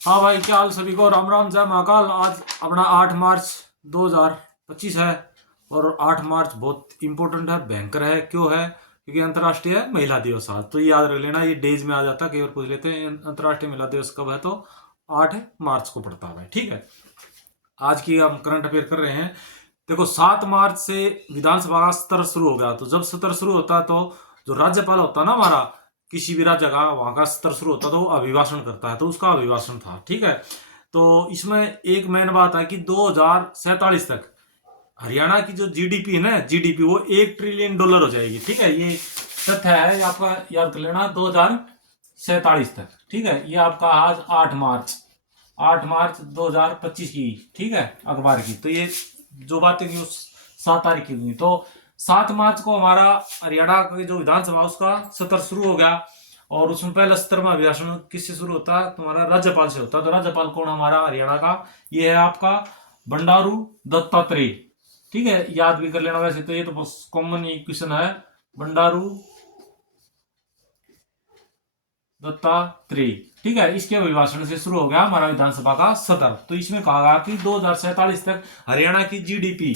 हाँ भाई, क्या हाल सभी को, राम राम, जय महाकाल। आज अपना 8 मार्च 2025 है। और 8 मार्च बहुत इंपॉर्टेंट है, भयंकर है। क्यों है? क्योंकि अंतर्राष्ट्रीय महिला दिवस आज। तो ये याद रख लेना, ये डेज में आ जाता है, कई बार पूछ लेते हैं अंतर्राष्ट्रीय महिला दिवस कब है, तो 8 मार्च को पड़ता है भाई। ठीक है, आज की हम करंट अफेयर कर रहे हैं। देखो, 7 मार्च से विधानसभा का सत्र शुरू हो गया। तो जब सत्र शुरू होता है तो जो राज्यपाल होता है ना हमारा, किसी भी राज्य का, वहां का सत्र शुरू होता है तो वो अभिभाषण करता है। तो उसका अभिभाषण था। ठीक है, तो इसमें एक मेन बात है कि 2047 तक हरियाणा की जो जीडीपी है ना, जीडीपी वो $1 ट्रिलियन हो जाएगी। ठीक है, ये तथ्य है, ये आपका याद कर लेना, 2047 तक। ठीक है, ये आपका आज 8 मार्च 2025 की, ठीक है, अखबार की। तो ये जो बातें थी उस 7 तारीख की थी। तो 7 मार्च को हमारा हरियाणा की जो विधानसभा उसका सत्र शुरू हो गया। और उसमें पहला सत्र में अभिभाषण किससे शुरू होता है? तुम्हारा राज्यपाल से होता है। तो राज्यपाल कौन हमारा हरियाणा का? ये है आपका बंडारू दत्तात्रेय। ठीक है, याद भी कर लेना। वैसे तो ये तो कॉमन क्वेश्चन है, बंडारू दत्तात्रेय। ठीक है, इसके अभिभाषण से शुरू हो गया हमारा विधानसभा का सत्र। तो इसमें कहा गया कि 2047 तक हरियाणा की जीडीपी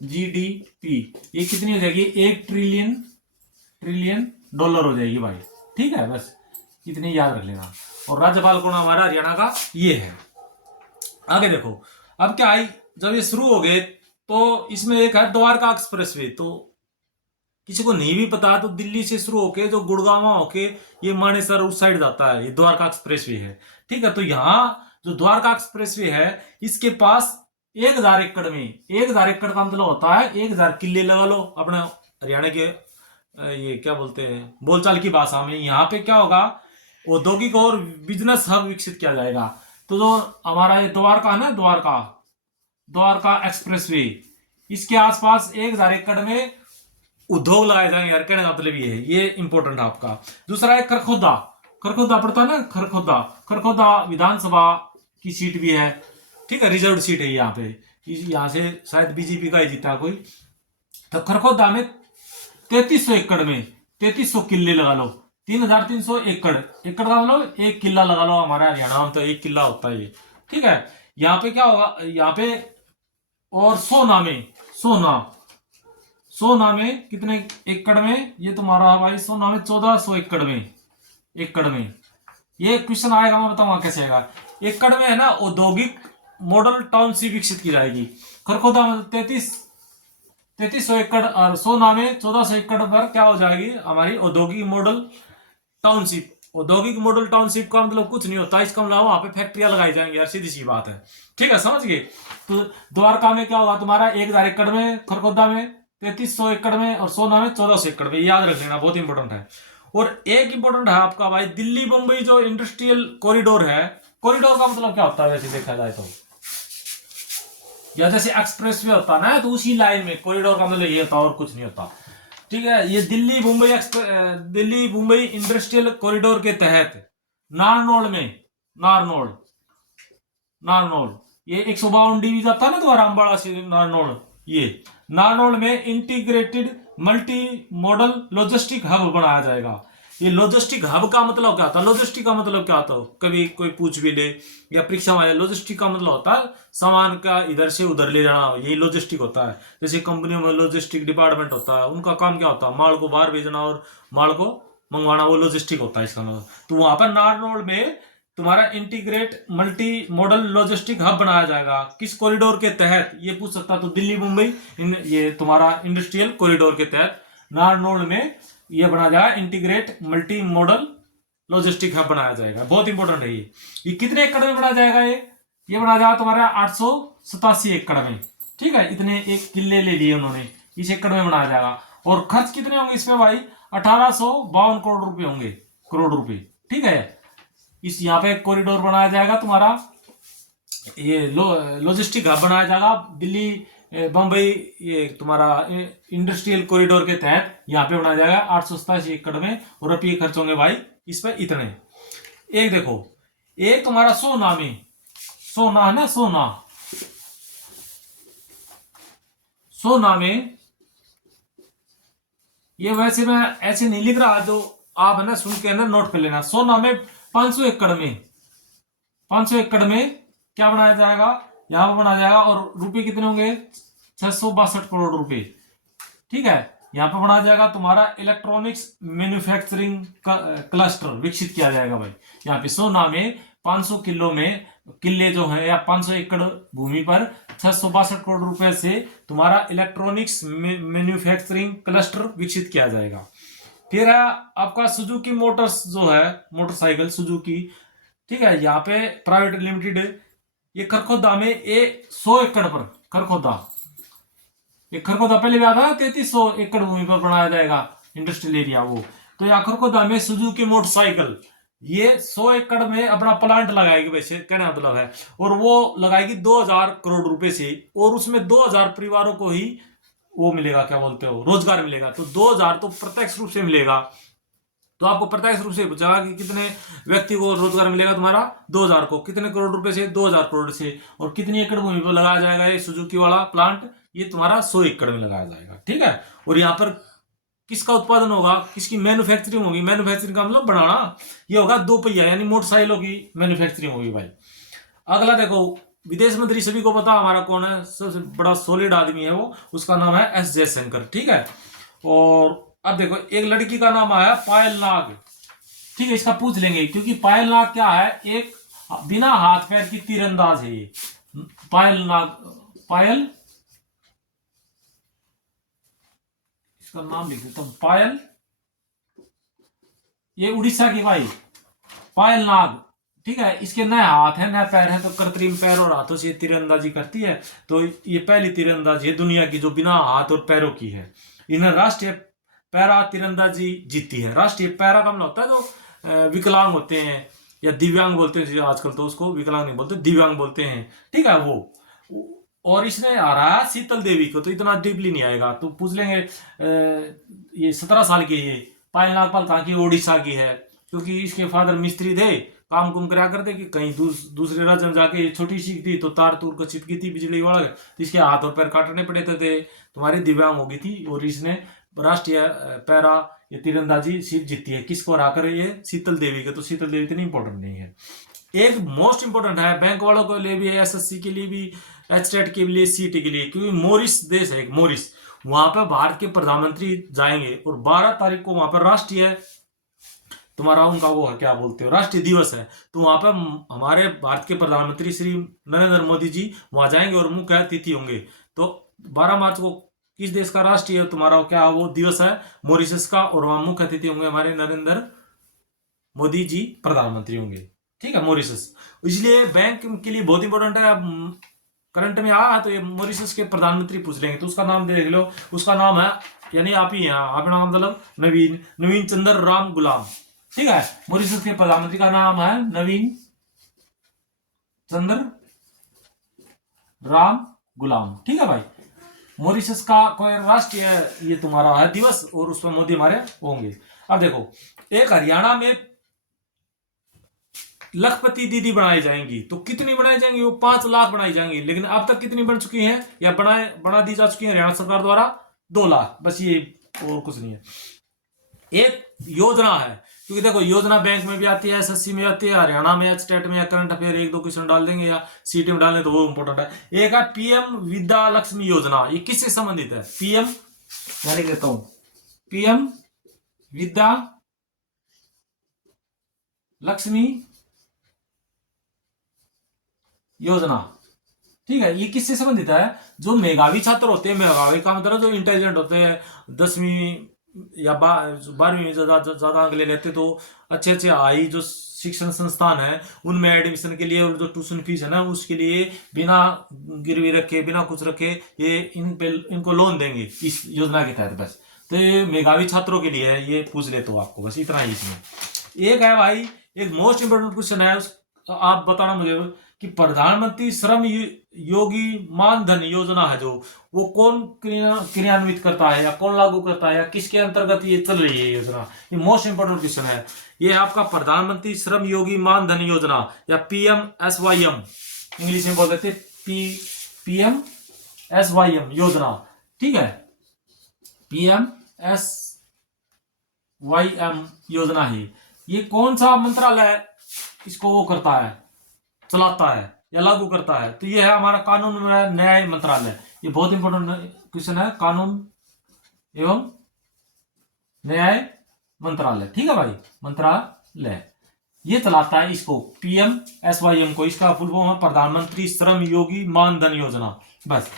जीडीपी ये कितनी हो जाएगी? $1 ट्रिलियन हो जाएगी भाई। ठीक है, बस इतनी याद रख लेना। और राज्यपाल कौन हमारा हरियाणा का? ये है। आगे देखो, अब क्या आई, जब ये शुरू हो गए तो इसमें एक है द्वारका एक्सप्रेसवे। तो किसी को नहीं भी पता तो दिल्ली से शुरू होके जो गुड़गांव होके ये मानेसर उस साइड जाता है, ये द्वारका एक्सप्रेसवे है। ठीक है, तो यहाँ जो द्वारका एक्सप्रेसवे है, इसके पास 1000 एकड़ में, 1000 एकड़ का मतलब होता है 1000 किले लगा लो अपने हरियाणा के। ये क्या बोलते हैं बोलचाल की भाषा में, यहाँ पे क्या होगा, औद्योगिक और बिजनेस हब विकसित किया जाएगा। तो जो हमारा ये द्वारका है ना, द्वारका एक्सप्रेसवे, इसके आसपास 1000 एकड़ में उद्योग लगाए जाएंगे यार। कहने का मतलब ये इंपॉर्टेंट है आपका। दूसरा है खरखोदा। खरखोदा पड़ता है ना, खरखोदा विधानसभा की सीट भी है। ठीक है, रिजर्व सीट है यहाँ पे। यहाँ से शायद बीजेपी का ही जीता कोई। तो खरखोदा में 3300 एकड़ में 3300 किले लगा लो। 3300 एकड़, एकड़ का मतलब एक किला लगा लो। हमारा हरियाणा में तो एक किला होता है ये। ठीक है, यहाँ पे क्या होगा, यहाँ पे और सोना में कितने एकड़ में? ये तुम्हारा भाई सोना में 1400 एकड़ में। ये क्वेश्चन आएगा, मैं बताऊंगा कैसे आएगा। एकड़ में है ना, औद्योगिक मॉडल टाउनशिप विकसित की जाएगी। खरखोदा में 3300 एकड़ और सोना में 1400 एकड़ पर क्या हो जाएगी हमारी औद्योगिक मॉडल टाउनशिप। औद्योगिक मॉडल टाउनशिप का मतलब कुछ नहीं होता, इसका मतलब वहां पे फैक्ट्रियां लगाई जाएंगी यार, सीधी सी बात है। ठीक है, समझ गए? तो द्वारका में क्या होगा तुम्हारा? 1000 एकड़ में, खरगोदा में 3300 एकड़ में, और सोना में 1400 एकड़ में। याद रख लेना, बहुत इंपॉर्टेंट है। और एक इंपॉर्टेंट है आपका भाई, दिल्ली मुंबई जो इंडस्ट्रियल कॉरिडोर है। कॉरिडोर का मतलब क्या होता है वैसे देखा जाए तो? या जैसे एक्सप्रेस वे होता है ना, तो उसी लाइन में कॉरिडोर का मतलब ये होता है, और कुछ नहीं होता। ठीक है, ये दिल्ली मुंबई इंडस्ट्रियल कॉरिडोर के तहत नारनौल नारनौल ये 152 डीवी जाता है ना तुम्हारा अम्बाड़ा से नारनौल। ये नारनौल में integrated multi modal logistic hub बनाया जाएगा। ये लॉजिस्टिक हब का मतलब क्या होता है? लॉजिस्टिक का मतलब क्या होता है? कभी कोई पूछ भी ले या परीक्षा में, लॉजिस्टिक का मतलब होता है सामान का इधर से उधर ले जाना, यही लॉजिस्टिक होता है। जैसे कंपनियों में लॉजिस्टिक डिपार्टमेंट होता है, उनका काम क्या होता है? माल को बाहर भेजना और माल को मंगवाना, वो लॉजिस्टिक होता है इसका मतलब। तो वहां पर नारनौल में तुम्हारा integrate multi modal logistic hub बनाया जाएगा। किस कॉरिडोर के तहत? ये पूछ सकता। तो दिल्ली मुंबई ये तुम्हारा इंडस्ट्रियल कॉरिडोर के तहत नारनौल में ये बनाया जाएगा, integrate multi modal logistic hub बनाया जाएगा। बहुत इंपॉर्टेंट है ये कितने एकड़ में बनाया जाएगा? ये बनाया जाएगा तुम्हारा 887 एकड़ में। ठीक है, इतने एक किले ले लिए उन्होंने, इस एकड़ में बनाया जाएगा। और खर्च कितने होंगे इसमें भाई? 1852 करोड़ रुपए। ठीक है, इस यहाँ पे कॉरिडोर बनाया जाएगा तुम्हारा, ये लॉजिस्टिक हब बनाया जाएगा दिल्ली बम्बई, ये तुम्हारा इंडस्ट्रियल कॉरिडोर के तहत यहाँ पे बनाया जाएगा 887 एकड़ में। और रुपये खर्च होंगे भाई इस पे इतने। एक देखो, एक तुम्हारा सोना है ना, सोना में ये वैसे मैं ऐसे नहीं लिख रहा, जो आप है ना सुन के ना नोट पे लेना। सोना में 500 एकड़ में 500 एकड़ में क्या बनाया जाएगा, यहाँ पर बनाया जाएगा, और रुपए कितने होंगे, 662 करोड़ रुपए। ठीक है, यहाँ पर बनाया जाएगा तुम्हारा इलेक्ट्रॉनिक्स मैन्युफैक्चरिंग क्लस्टर विकसित किया जाएगा भाई। यहाँ पे सोना में 500 किलो में किले जो है या 500 एकड़ भूमि पर 662 करोड़ रुपए से तुम्हारा इलेक्ट्रॉनिक्स मैन्युफैक्चरिंग क्लस्टर विकसित किया जाएगा। फिर है आपका सुजुकी मोटर्स जो है, मोटरसाइकिल सुजुकी, ठीक है, यहाँ पे प्राइवेट लिमिटेड, ये खरखोदा में 100 एकड़ पर खरखोदा पहले भी आता है 3300 एकड़ भूमि पर बनाया जाएगा इंडस्ट्रियल एरिया वो। तो यहाँ खरखोदा में सुजुकी मोटरसाइकिल ये 100 एकड़ में अपना प्लांट लगाएगी, वैसे कहने का मतलब है, और वो लगाएगी 2000 करोड़ रुपए से, और उसमें 2000 परिवारों को ही वो मिलेगा, क्या बोलते हो, रोजगार मिलेगा। तो 2000 तो प्रत्यक्ष रूप से मिलेगा। तो आपको प्रत्यक्ष रूप से पूछा कि कितने व्यक्ति को रोजगार मिलेगा, तुम्हारा 2000 को, कितने करोड़ रुपए से, 2000 करोड़ से, और कितनी एकड़ भूमि पर लगाया जाएगा ये सुजुकी वाला प्लांट, ये तुम्हारा 100 एकड़ में लगाया जाएगा। ठीक है, और यहाँ पर किसका उत्पादन होगा, किसकी मैन्युफैक्चरिंग होगी, मैन्युफैक्चरिंग का मतलब बनाना, ये होगा 2 पहिया यानी मोटरसाइकिलों की मैन्युफैक्चरिंग होगी भाई। अगला देखो, विदेश मंत्री सभी को पता हमारा कौन है, सबसे बड़ा सॉलिड आदमी है वो, उसका नाम है एस जयशंकर। ठीक है, और अब देखो एक लड़की का नाम आया पायल नाग। ठीक है, इसका पूछ लेंगे क्योंकि पायल नाग क्या है, एक बिना हाथ पैर की तीरंदाज है ये पायल नाग। पायल, इसका नाम लिख देता हूं, पायल, ये उड़ीसा की भाई पायल नाग। ठीक है, इसके न हाथ है न पैर है, तो कृत्रिम पैर और हाथों से तीरंदाजी करती है। तो ये पहली तीरंदाजी है दुनिया की जो बिना हाथ और पैरों की है। इन्हें राष्ट्रीय पैरा तीरंदाजी जीती है। राष्ट्रीय पैरा का मतलब होता है जो विकलांग होते हैं या दिव्यांग बोलते हैं, आजकल तो उसको विकलांग नहीं बोलते, दिव्यांग बोलते हैं। ठीक है, वो, और इसने हराया शीतल देवी को। तो इतना डीपली नहीं आएगा, तो पूछ लेंगे ये 17 साल की है पायल नागपाल, कहाँ की, ओडिशा की है, क्योंकि इसके फादर मिस्त्री थे, काम कुम करा करते कि कहीं दूसरे राज्य में जाके, छोटी सी थी तो तार तूर को चिपकी थी बिजली वाला, तो इसके हाथ और पैर काटने पड़े थे, तुम्हारी दिव्यांग हो गई थी, और इसने राष्ट्रीय पैरा ये तीरंदाजी सीट जीती है। किसको हराकर, ये शीतल देवी के। तो शीतल देवी इतनी इंपॉर्टेंट नहीं है। एक मोस्ट इंपॉर्टेंट है बैंक वालों के लिए भी, एसएससी के लिए भी, एचटेट के लिए, सीटी के लिए, क्योंकि मॉरिस देश है एक, मॉरिस, वहां पर भारत के प्रधानमंत्री जाएंगे, और 12 तारीख को वहां पर राष्ट्रीय तुम्हारा उनका वो है, क्या बोलते हो, राष्ट्रीय दिवस है। तो वहां पर हमारे भारत के प्रधानमंत्री श्री नरेंद्र मोदी जी वहां जाएंगे और मुख्य अतिथि होंगे। तो 12 मार्च को किस देश का राष्ट्रीय तुम्हारा क्या वो दिवस है, मॉरिशस का, और वहां मुख्य अतिथि होंगे हमारे नरेंद्र मोदी जी, प्रधानमंत्री होंगे। ठीक है, मॉरिशस, इसलिए बैंक के लिए बहुत इंपॉर्टेंट है। करंट में आया तो ये मॉरिशस के प्रधानमंत्री पूछ लेंगे, तो उसका नाम देख लो, उसका नाम है, यानी आप ही यहाँ आप नाम मतलब नवीन चंद्र राम गुलाम। ठीक है, मॉरिशस के प्रधानमंत्री का नाम है नवीन चंद्र राम गुलाम। ठीक है भाई, मॉरिशस का कोई राष्ट्रीय ये तुम्हारा है दिवस, और उसमें मोदी हमारे होंगे। अब देखो, एक हरियाणा में लखपति दीदी बनाई जाएंगी। तो कितनी बनाई जाएंगी, वो 5 लाख बनाई जाएंगी। लेकिन अब तक कितनी बन चुकी हैं या बना दी जा चुकी है हरियाणा सरकार द्वारा, 2 लाख, बस ये, और कुछ नहीं है। एक योजना है, क्योंकि देखो योजना बैंक में भी आती है, एसएससी में आती है, हरियाणा में स्टेट में या करंट अफेयर 1-2 क्वेश्चन डाल देंगे या सीटी में डालेंगे, तो वो इंपॉर्टेंट है। एक है पीएम विद्या लक्ष्मी योजना, ये किससे संबंधित है, पीएम, यानी कहता हूं पीएम विद्या लक्ष्मी योजना। ठीक है, ये किससे संबंधित है, जो मेधावी छात्र होते हैं, मेधावी का मतलब जो इंटेलिजेंट होते हैं, 10वीं या 12वीं में ज्यादा अंक ले लेते, तो अच्छे हाई जो शिक्षण संस्थान है उनमें एडमिशन के लिए, और जो ट्यूशन फीस है ना उसके लिए बिना गिरवी रखे, बिना कुछ रखे, ये इनको लोन देंगे इस योजना के तहत। बस, तो ये मेधावी छात्रों के लिए है, ये पूछ ले तो आपको बस इतना ही इसमें। एक है भाई, एक मोस्ट इंपोर्टेंट क्वेश्चन है, आप बताना मुझे कि प्रधानमंत्री श्रम योगी मानधन योजना है जो, वो कौन क्रियान्वित करता है या कौन लागू करता है या किसके अंतर्गत ये चल रही है योजना, ये मोस्ट इंपोर्टेंट क्वेश्चन है। ये आपका प्रधानमंत्री श्रम योगी मानधन योजना या PMSYM, इंग्लिश में बोल देते PMSYM योजना। ठीक है, PMSYM योजना है। ये कौन सा मंत्रालय इसको वो करता है, चलाता है या लागू करता है। तो ये है हमारा कानून व न्याय मंत्रालय। ये बहुत इंपॉर्टेंट क्वेश्चन है, कानून एवं न्याय मंत्रालय। ठीक है भाई, मंत्रालय ये चलाता है इसको, PMSYM को। इसका फुल फॉर्म है प्रधानमंत्री श्रम योगी मानधन योजना, बस।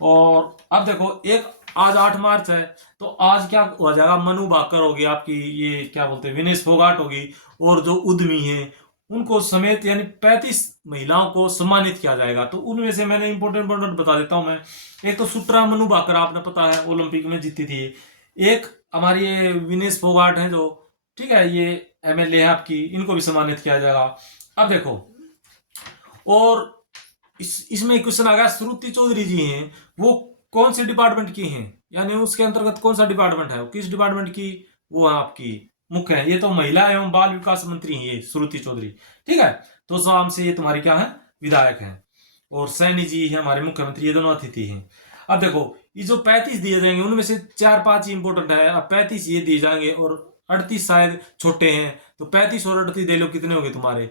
और अब देखो, एक आज 8 मार्च है, तो आज क्या हो जाएगा, मनु भाकर होगी आपकी, ये क्या बोलते हैं, विनेश फोगाट होगी, और जो उद्यमी हैं उनको समेत यानी 35 महिलाओं को सम्मानित किया जाएगा। तो उनमें से मैंने इंपॉर्टेंट बता देता हूं मैं। एक तो सुट्रा मनु भाकर, आपने पता है ओलंपिक में जीती थी। एक हमारी ये विनेश फोगाट है जो, ठीक है, ये MLA है आपकी, इनको भी सम्मानित किया जाएगा। अब देखो, और इसमें क्वेश्चन आ गया, श्रुति चौधरी जी हैं, वो कौन से डिपार्टमेंट की हैं, यानी उसके अंतर्गत कौन सा डिपार्टमेंट है, वो किस डिपार्टमेंट की वो है आपकी मुख्य है। ये तो महिला एवं बाल विकास मंत्री हैं ये श्रुति चौधरी, ठीक है। तो शाम से ये तुम्हारी क्या है, विधायक हैं। और सैनी जी है हमारे मुख्यमंत्री, ये दोनों अतिथि हैं। अब देखो, ये जो 35 दिए जाएंगे उनमें से 4-5 इंपोर्टेंट है। अब 35 ये दिए जाएंगे और 38 शायद छोटे हैं, तो 35 और 38 दे लो, कितने हो गए तुम्हारे,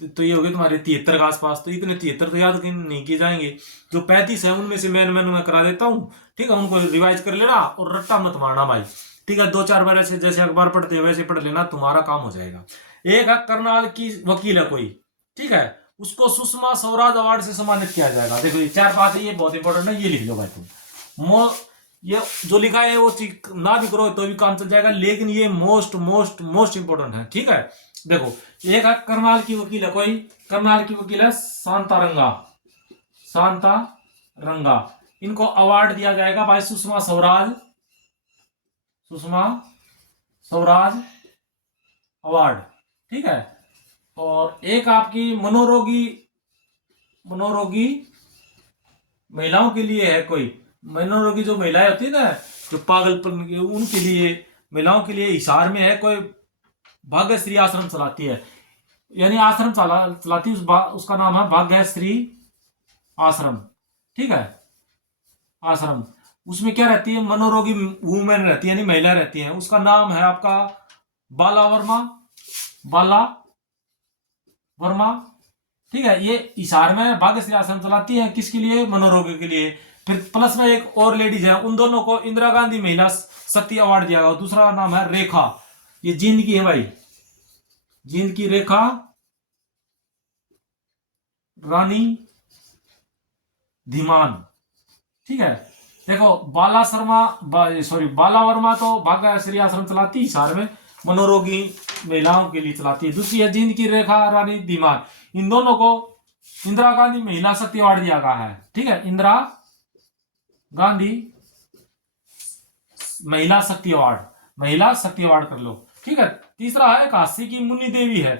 तो ये हो गए तुम्हारे 73 के आसपास। तो इतने 73 तो याद नहीं किए जाएंगे। जो 35 है उनमें से मैं करा देता हूँ, ठीक है, उनको रिवाइज कर लेना और रट्टा मत मारना भाई, ठीक है। 2-4 बार ऐसे जैसे अखबार पढ़ते हैं वैसे पढ़ लेना, तुम्हारा काम हो जाएगा। एक है करनाल की वकील है कोई, ठीक है, उसको सुषमा स्वराज अवार्ड से सम्मानित किया जाएगा। देखो ये 4-5 है, ये बहुत इंपॉर्टेंट है, ये लिख लो भाई तुम। ये जो लिखा है वो ना भी करो तो भी काम चल जाएगा, लेकिन ये मोस्ट मोस्ट मोस्ट इंपॉर्टेंट है, ठीक है। देखो, एक है करनाल की वकील है कोई, करनाल की वकील है शांता रंगा, इनको अवार्ड दिया जाएगा भाई सुषमा स्वराज अवार्ड, ठीक है। और एक आपकी मनोरोगी महिलाओं के लिए है कोई, मनोरोगी जो महिलाएं होती है ना, जो पागलपन की, उनके लिए, महिलाओं के लिए हिसार में है कोई, भाग्यश्री आश्रम चलाती है, यानी आश्रम चलाती है, उसका नाम है भाग्यश्री आश्रम, ठीक है, आश्रम। उसमें क्या रहती है, मनोरोगी वुमेन रहती है, यानी महिला रहती है। उसका नाम है आपका बाला वर्मा, ठीक है। ये हिसार में भाग्यश्री आश्रम चलाती है, किसके लिए, मनोरोगी के लिए। फिर प्लस में एक और लेडीज है, उन दोनों को इंदिरा गांधी महिला शक्ति अवार्ड दिया गया। दूसरा नाम है रेखा, ये जींद की है भाई, जींद की रेखा रानी धीमान, ठीक है। देखो, बाला वर्मा तो भाग्यश्री आश्रम चलाती है हिसार में, मनोरोगी महिलाओं के लिए चलाती है। दूसरी है जींद की रेखा रानी धीमान, इन दोनों को इंदिरा गांधी महिला शक्ति अवार्ड दिया गया है, ठीक है, इंदिरा गांधी महिला शक्ति अवार्ड कर लो, ठीक है। तीसरा है हास्य की मुन्नी देवी है,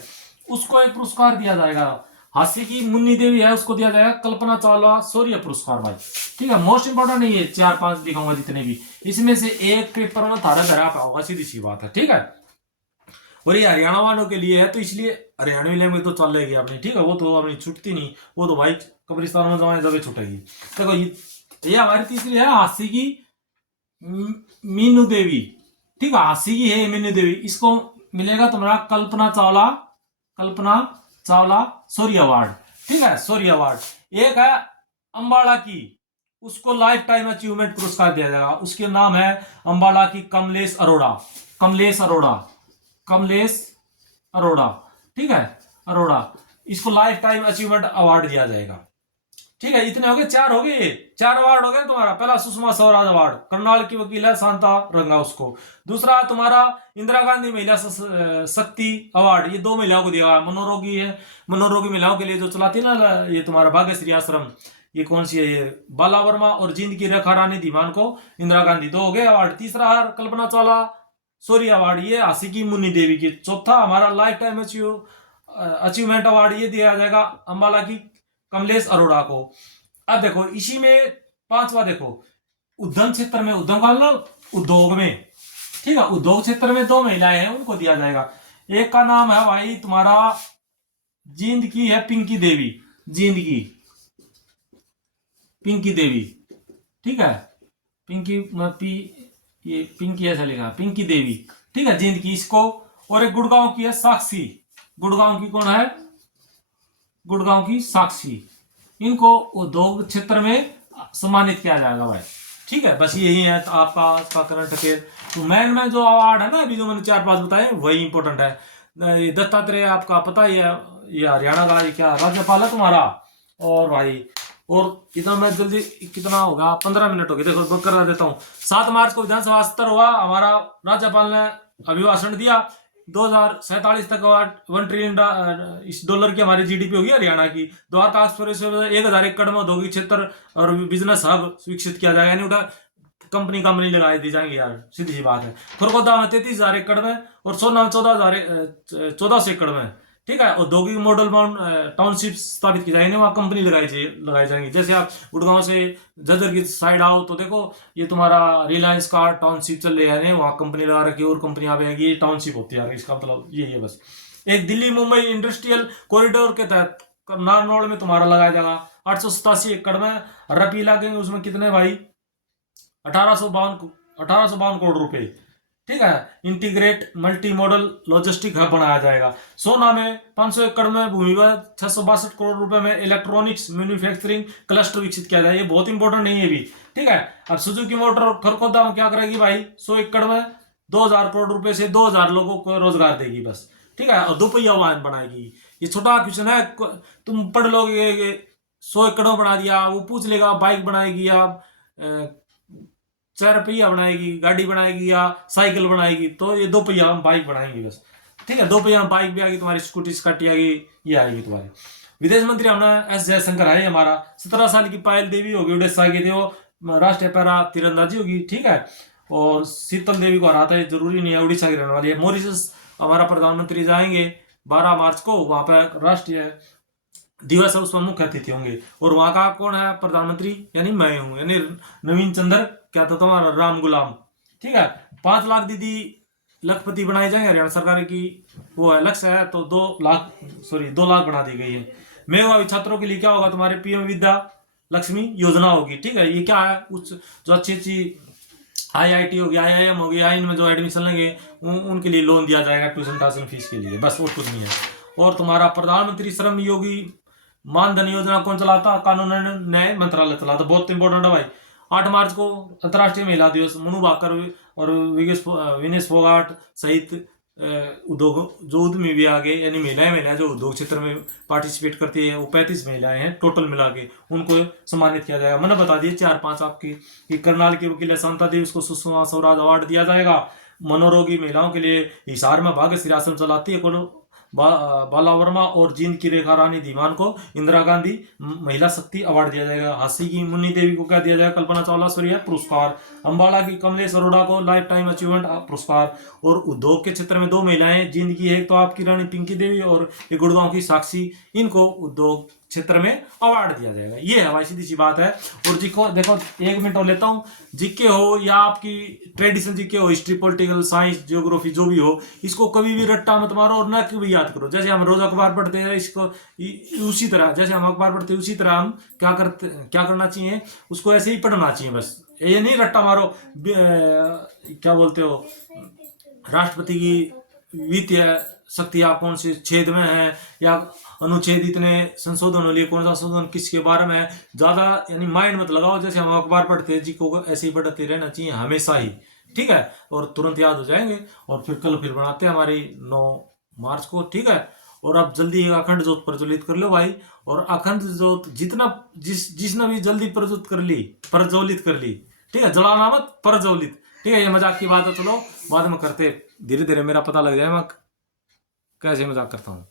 उसको एक पुरस्कार दिया जाएगा। हास्य की मुन्नी देवी है, उसको दिया जाएगा कल्पना चावला शौर्य पुरस्कार भाई, ठीक है। मोस्ट इंपोर्टेंट नहीं है, 4-5 दिखाऊंगा जितने भी, इसमें से एक पेपर में थारा धरा पाओगा, सीधी सी बात है, ठीक है। और ये हरियाणा वालों के लिए है, तो इसलिए हरियाणवी लैंग्वेज तो चल रहेगी अपनी, ठीक है, वो तो अपनी छुटती नहीं, वो तो भाई कब्रिस्तान में जाए जब छुटेगी। देखो, ये हमारी तीसरी है हास्य की मीनू देवी, ठीक है, हास्य की है मीनू देवी, इसको मिलेगा तुम्हारा कल्पना चावला शौर्य अवार्ड, ठीक है, शौर्य अवार्ड। एक है अंबाला की, उसको लाइफ टाइम अचीवमेंट पुरस्कार दिया जाएगा, उसके नाम है अंबाला की कमलेश अरोड़ा, ठीक है, अरोड़ा, इसको लाइफ टाइम अचीवमेंट अवार्ड दिया जाएगा, ठीक है। इतने हो गए, 4 हो गए, 4 अवार्ड हो गए तुम्हारा। पहला सुषमा स्वराज अवार्ड, करनाल की वकील है शांता रंगा, उसको। दूसरा तुम्हारा इंदिरा गांधी महिला शक्ति अवार्ड, ये 2 महिलाओं को दिया, मनोरोगी है, मनोरोगी महिलाओं के लिए जो चलाती है ना, ये तुम्हारा भाग्यश्री आश्रम, ये कौन सी है, ये बाला वर्मा और जींद की रेखा रानी धीमान को इंदिरा गांधी, 2 हो गए अवार्ड। तीसरा है कल्पना चावला शौर्य अवार्ड, ये हास्य की मुन्नी देवी की। चौथा हमारा लाइफ टाइम अचीवमेंट अवार्ड, ये दिया जाएगा अंबाला की कमलेश अरोड़ा को। अब देखो, इसी में 5वां देखो, उद्यम क्षेत्र में, उद्योग में, ठीक है, उद्योग क्षेत्र में 2 महिलाएं हैं, उनको दिया जाएगा। एक का नाम है भाई तुम्हारा जींद की है पिंकी देवी, जींद की पिंकी देवी, ठीक है, ये पिंकी ऐसा लिखा, पिंकी देवी, ठीक है, जींद की, इसको। और एक गुड़गांव की है साक्षी, गुड़गांव की कौन है, गुड़गांव की साक्षी, इनको उद्योग क्षेत्र में सम्मानित किया जाएगा भाई। ठीक है, बस यही है आपका आज का करंट अफेयर। तो मेन में जो अवार्ड है ना अभी जो मैंने 4-5 बताए वही इंपॉर्टेंट है। ये दत्तात्रेय आपका पता ही है, ये हरियाणा का ये क्या राज्यपाल है तुम्हारा। और भाई और कितना मैं जल्दी कितना होगा 15 मिनट हो गए, देखो कर देता हूँ। 7 मार्च को विधानसभा सत्र हुआ, हमारा राज्यपाल ने अभिभाषण दिया। 2047 तक $1 ट्रिलियन इस डॉलर की हमारी जीडीपी होगी हरियाणा की। द्वारका एक्सप्रेस 1000 एकड़ में औद्योगिक क्षेत्र और बिजनेस हब विकसित किया जाएगा, यानी उठा कंपनी लगाई दी जाएंगी यार, सीधी सी बात है। खुरकोदा में 33,000 एकड़ में और सोना में 1400 एकड़ में, ठीक है, औद्योगिक मॉडल टाउनशिप स्थापित की जाएगी, वहां कंपनी लगाई जाएंगी। जैसे आप गुड़गांव से जजर की साइड आओ तो देखो ये तुम्हारा रिलायंस का टाउनशिप चल रहा है, वहां कंपनी लगा रखी और कंपनी आ जाएगी, ये टाउनशिप होती है। इसका मतलब यही है बस। एक दिल्ली मुंबई इंडस्ट्रियल कॉरिडोर के तहत नारनौल में तुम्हारा लगाया जाएगा 887 एकड़ में। रपी लगेंगे उसमें कितने भाई 1852 करोड़ रुपए, ठीक है। Integrate multi modal logistic hub बनाया जाएगा। सोना में 500 एकड़ में भूमि पर 662 करोड़ रुपए में इलेक्ट्रॉनिक्स मैन्युफैक्चरिंग क्लस्टर विकसित किया जाएगा। ये बहुत इंपॉर्टेंट नहीं है भी, ठीक है। अब सुजुकी मोटर खरखोदा में क्या करेगी भाई 100 एकड़ में 2000 करोड़ रुपए से 2000 लोगों को रोजगार देगी बस, ठीक है। और 2 पहिया वाहन बनाएगी। ये छोटा क्वेश्चन है, तुम पढ़ लोगे 100 एकड़ में बना दिया, वो पूछ लेगा बाइक बनाएगी आप 4 पहिया बनाएगी, गाड़ी बनाएगी या साइकिल बनाएगी, तो ये 2 पहिया हम बाइक बनाएंगे बस, ठीक है। 2 पहिया बाइक भी आएगी तुम्हारी, स्कूटी स्काटी आएगी, ये आएगी तुम्हारी। विदेश मंत्री हमने एस जयशंकर है हमारा। 17 साल की पायल देवी होगी उड़ीसा की, वो राष्ट्रीय पैरा तीरंदाजी होगी, ठीक है। और शीतल देवी को हराता है, जरूरी नहीं है उड़ीसा की रहने वाली है। मॉरिशस हमारा प्रधानमंत्री जाएंगे 12 मार्च को, वहां पर राष्ट्रीय दिवस है, उसमें मुख्य अतिथि होंगे। और वहां का कौन है प्रधानमंत्री, यानी मैं हूं, यानी नवीन चंद्र क्या था तुम्हारा राम गुलाम, ठीक है। 5 लाख दीदी लखपति बनाए जाएंगे, हरियाणा सरकार की वो है लक्ष्य है, तो 2 लाख बना दी गई है। मेधावी छात्रों के लिए क्या होगा तुम्हारे पीएम विद्या लक्ष्मी योजना होगी, ठीक है। ये क्या है उच्च जो अच्छी IIT होगी, IIM होगी, इनमें जो एडमिशन लेंगे उनके लिए लोन दिया जाएगा ट्यूशन फीस के लिए, बस और कुछ नहीं है। और तुम्हारा प्रधानमंत्री श्रम योगी मानधन योजना कौन चलाता, कानून न्याय मंत्रालय चलाता, बहुत इंपॉर्टेंट है भाई। 8 मार्च को अंतर्राष्ट्रीय महिला दिवस, मनु भाकर और विनेश फोगाट सहित उद्योग जो उद्यमी भी आगे, यानी महिलाएं जो उद्योग क्षेत्र में पार्टिसिपेट करती है वो 35 महिलाएं हैं टोटल मिला के, उनको सम्मानित किया जाएगा। मैंने बता दिए 4-5 आपकी कि करनाल की वकील शांता देवी को सुषमा स्वराज अवार्ड दिया जाएगा। मनोरोगी महिलाओं के लिए हिसार में भाग्यश्री आश्रम चलाती है बाला वर्मा, और जींद की रेखा रानी धीमान को इंदिरा गांधी महिला शक्ति अवार्ड दिया जाएगा। हांसी की मुन्नी देवी को क्या दिया जाएगा, कल्पना चावला सूर्य पुरस्कार। अंबाला की कमलेश अरोड़ा को लाइफ टाइम अचीवमेंट पुरस्कार। और उद्योग के क्षेत्र में 2 महिलाएं, जिंद की एक तो आपकी रानी पिंकी देवी और एक गुड़गांव की साक्षी, इनको उद्योग क्षेत्र में अवार्ड दिया जाएगा। ये है भाई, सीधी सी बात है। और जिको देखो 1 मिनट और लेता हूँ, जीके हो या आपकी ट्रेडिशनल जीके हो, हिस्ट्री पॉलिटिकल साइंस ज्योग्राफी जो भी हो, इसको कभी भी रट्टा मत मारो और ना कभी याद करो। जैसे हम रोज अखबार पढ़ते हैं, इसको उसी तरह जैसे हम अखबार पढ़ते हैं उसी तरह हम क्या करना चाहिए, उसको ऐसे ही पढ़ना चाहिए बस। ये नहीं रट्टा मारो क्या बोलते हो राष्ट्रपति की वित्तीय शक्तियां कौन से छेद में है, या अनुच्छेद इतने संशोधन हो लिए, कौन सा संशोधन किसके बारे में है, ज्यादा यानी माइंड मत लगाओ। जैसे हम अखबार पढ़ते हैं जी को ऐसे ही पढ़ते रहना चाहिए हमेशा ही, ठीक है। और तुरंत याद हो जाएंगे। और फिर बनाते हैं हमारी 9 मार्च को, ठीक है। और अब जल्दी अखंड ज्योत प्रज्वलित कर लो भाई। और अखंड ज्योत जितना जिसने भी जल्दी प्रज्वलित कर ली, ठीक है, जलाना मत प्रज्वलित, ठीक है। ये मजाक की बात है, चलो बाद में करते, धीरे धीरे मेरा पता लग जाए मैं कैसे मजाक करता हूँ।